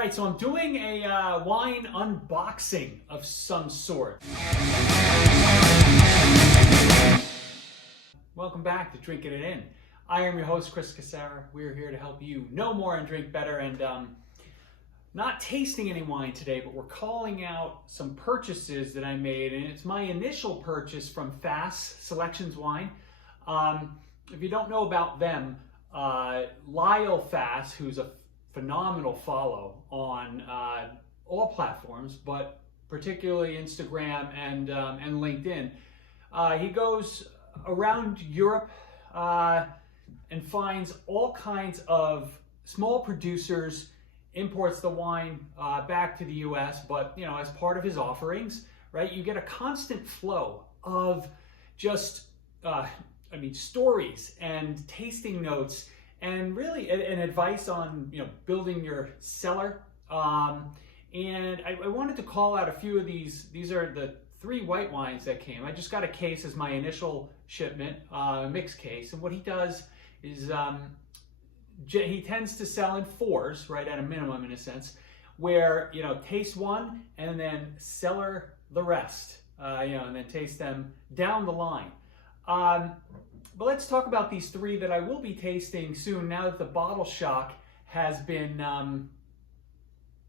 right, so I'm doing a wine unboxing of some sort. Welcome back to Drinking It In. I am your host, Chris Casara. We're here to help you know more and drink better, and not tasting any wine today, but we're calling out some purchases that I made, and it's my initial purchase from Fass Selections Wine. If you don't know about them, Lyle Fass, who's a phenomenal follow on all platforms, but particularly Instagram and LinkedIn. He goes around Europe and finds all kinds of small producers, imports the wine back to the US, but you know, as part of his offerings, right, you get a constant flow of just stories and tasting notes, and really an advice on, you know, building your cellar. And I wanted to call out a few of these. These are the 3 white wines that came. I just got a case as my initial shipment, mixed case. And what he does is he tends to sell in 4s, right, at a minimum in a sense, where, you know, taste one and then cellar the rest, and then taste them down the line. But let's talk about these 3 that I will be tasting soon, now that the bottle shock has been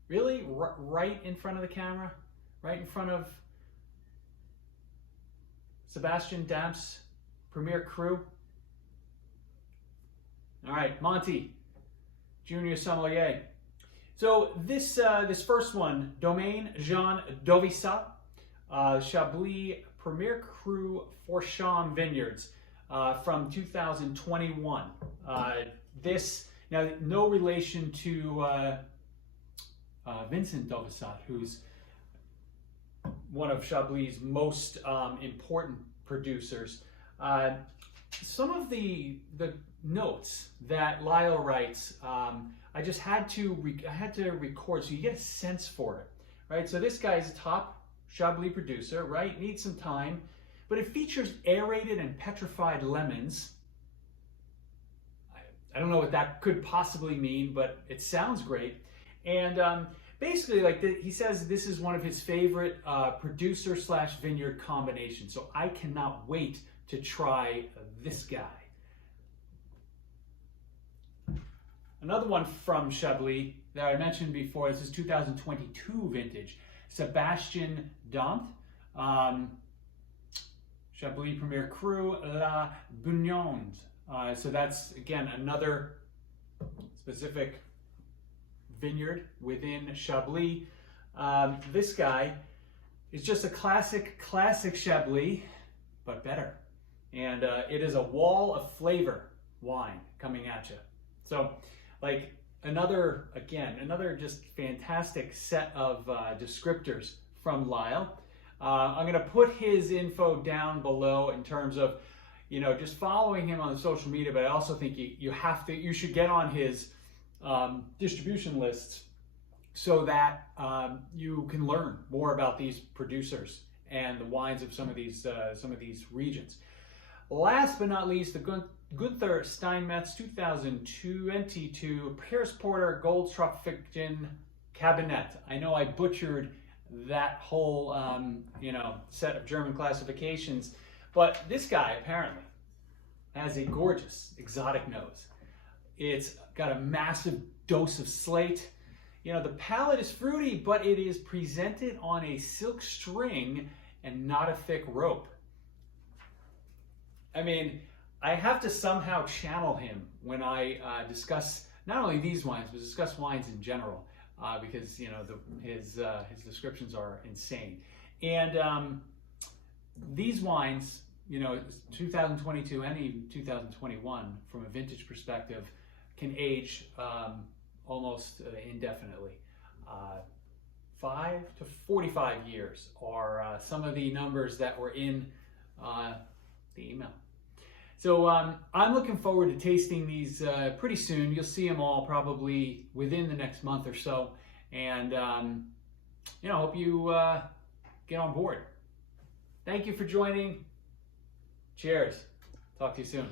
really right in front of the camera, right in front of Sebastian Damp's Premier Cru. All right, Monty, Junior Sommelier. So this first one, Domaine Jean Dovissat, Chablis Premier Cru Forcham Vineyards, from 2021. This, now, no relation to Vincent Dovissat, who's one of Chablis' most important producers. Some of the notes that Lyle writes, I just had to record so you get a sense for it, right? So this guy's a top Chablis producer, right? Needs some time, but it features aerated and petrified lemons. I don't know what that could possibly mean, but it sounds great. And basically, he says this is one of his favorite producer/vineyard combinations. So I cannot wait to try this guy. Another one from Chablis that I mentioned before, this is 2022 vintage, Sebastian Dampt, Chablis Premier Cru La Bugnonde. So that's, again, another specific vineyard within Chablis. This guy is just a classic Chablis, but better. And it is a wall of flavor wine coming at you. So, like, another just fantastic set of descriptors from Lyle. I'm going to put his info down below in terms of, you know, just following him on social media, but I also think you should get on his distribution lists so that you can learn more about these producers and the wines of some of these regions. Last but not least, the Gunther Steinmetz 2022 Pierce Porter Goldtropfen Cabinet. I know I butchered that whole set of German classifications, but this guy apparently has a gorgeous exotic nose. It's got a massive dose of slate. You know, the palate is fruity, but it is presented on a silk string and not a thick rope. I mean, I have to somehow channel him when I discuss not only these wines, but discuss wines in general, because, you know, his descriptions are insane. And these wines, you know, 2022 and even 2021, from a vintage perspective, can age almost indefinitely. 5 to 45 years are some of the numbers that were in the email. So I'm looking forward to tasting these pretty soon. You'll see them all probably within the next month or so. And, hope you get on board. Thank you for joining. Cheers. Talk to you soon.